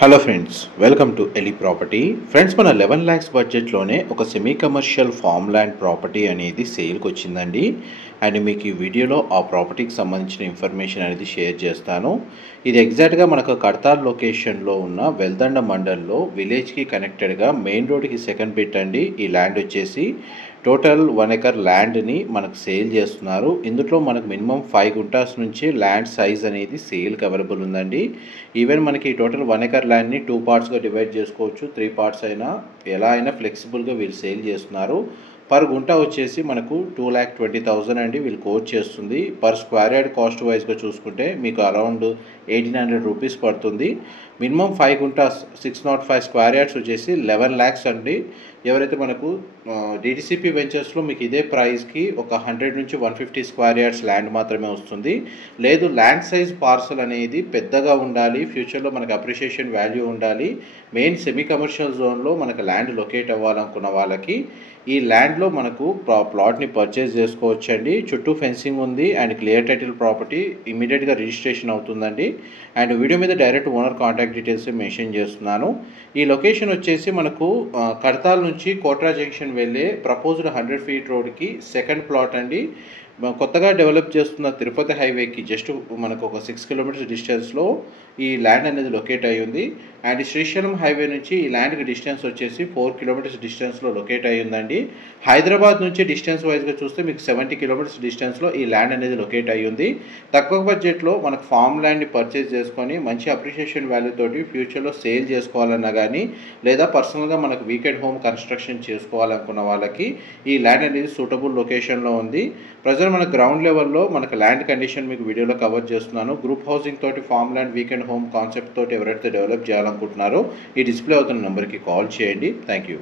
Hello friends, welcome to Eli property. Friends, మన 11 lakhs బడ్జెట్లోనే ఒక semi commercial farm land property అనేది సేల్కి వచ్చిందండి. అండ్ మీకు ఈ వీడియోలో ఆ ప్రాపర్టీకి సంబంధించిన ఇన్ఫర్మేషన్ అనేది షేర్ చేస్తాను. ఇది ఎగ్జాక్ట్గా మనకు కడతాల్ లొకేషన్లో ఉన్న వెల్దండ మండల్లో విలేజ్కి కనెక్టెడ్గా మెయిన్ రోడ్కి సెకండ్ బిట్ అండి. ఈ ల్యాండ్ వచ్చేసి టోటల్ 1 acre ల్యాండ్ని మనకు సేల్ చేస్తున్నారు. ఇందులో మనకు మినిమం 5 గుంటాస్ నుంచి ల్యాండ్ సైజ్ అనేది సేల్కి అవైలబుల్ ఉందండి. ఈవెన్ మనకి టోటల్ 1 acre ల్యాండ్ని 2 పార్ట్స్గా డివైడ్ చేసుకోవచ్చు. 3 పార్ట్స్ అయినా ఎలా అయినా ఫ్లెక్సిబుల్గా వీళ్ళు సేల్ చేస్తున్నారు. పర్ గుంటా వచ్చేసి మనకు 2,20,000 అండి వీళ్ళు కోట్ చేస్తుంది. పర్ స్క్వేర్ యార్డ్ కాస్ట్ వైజ్గా చూసుకుంటే మీకు అరౌండ్ 1,800 రూపీస్ పడుతుంది. మినిమం 5 గుంటాస్ 605 స్క్వేర్ యార్డ్స్ వచ్చేసి 11 lakhs అండి. ఎవరైతే మనకు డిటిసిపి వెంచర్స్లో మీకు ఇదే ప్రైస్కి ఒక 100 నుంచి 150 స్క్వేర్ యార్డ్స్ ల్యాండ్ మాత్రమే వస్తుంది. లేదు, ల్యాండ్ సైజ్ పార్సల్ అనేది పెద్దగా ఉండాలి, ఫ్యూచర్లో మనకు అప్రిషియేషన్ వాల్యూ ఉండాలి, మెయిన్ సెమీ కమర్షియల్ జోన్లో మనకు ల్యాండ్ లొకేట్ అవ్వాలనుకున్న వాళ్ళకి ఈ ల్యాండ్లో మనకు ప్లాట్ని పర్చేస్ చేసుకోవచ్చండి. చుట్టూ ఫెన్సింగ్ ఉంది అండ్ క్లియర్ టైటిల్ ప్రాపర్టీ ఇమీడియట్గా రిజిస్ట్రేషన్ అవుతుందండి. అండ్ వీడియో మీద direct owner contact details mention చేస్తున్నాను. ఈ లొకేషన్ వచ్చేసి మనకు కడతాల్ నుంచి కోట్రా జంక్షన్ వెళ్ళే ప్రపోజ్డ్ 100 feet రోడ్కి సెకండ్ ప్లాట్ అండి. కొత్తగా డెవలప్ చేస్తున్న తిరుపతి హైవేకి జస్ట్ మనకు ఒక 6 kilometers డిస్టెన్స్లో ఈ ల్యాండ్ అనేది లొకేట్ అయ్యి ఉంది. అండ్ శ్రీశైలం హైవే నుంచి ఈ ల్యాండ్కి డిస్టెన్స్ వచ్చేసి 4 kilometers డిస్టెన్స్లో లొకేట్ అయ్యి ఉందండి. హైదరాబాద్ నుంచి డిస్టెన్స్ వైజ్గా చూస్తే మీకు 70 kilometers డిస్టెన్స్లో ఈ ల్యాండ్ అనేది లొకేట్ అయ్యి ఉంది. తక్కువ బడ్జెట్లో మనకు ఫామ్ ల్యాండ్ని పర్చేస్ చేసుకొని మంచి అప్రిషియేషన్ వాల్యూ తోటి ఫ్యూచర్లో సేల్ చేసుకోవాలన్నా కానీ లేదా పర్సనల్గా మనకు వీకెండ్ హోమ్ కన్స్ట్రక్షన్ చేసుకోవాలనుకున్న వాళ్ళకి ఈ ల్యాండ్ అనేది సూటబుల్ లొకేషన్లో ఉంది. ప్రజెంట్ మన గ్రౌండ్ లెవెల్లో మనకు ల్యాండ్ కండిషన్ మీకు వీడియోలో కవర్ చేస్తున్నాను. గ్రూప్ హౌసింగ్ తోటి farm land weekend home concept తోటి ఎవరైతే డెవలప్ చేయాలనుకుంటున్నారో ఈ డిస్ప్లే అవుతున్న నెంబర్కి కాల్ చేయండి. Thank you.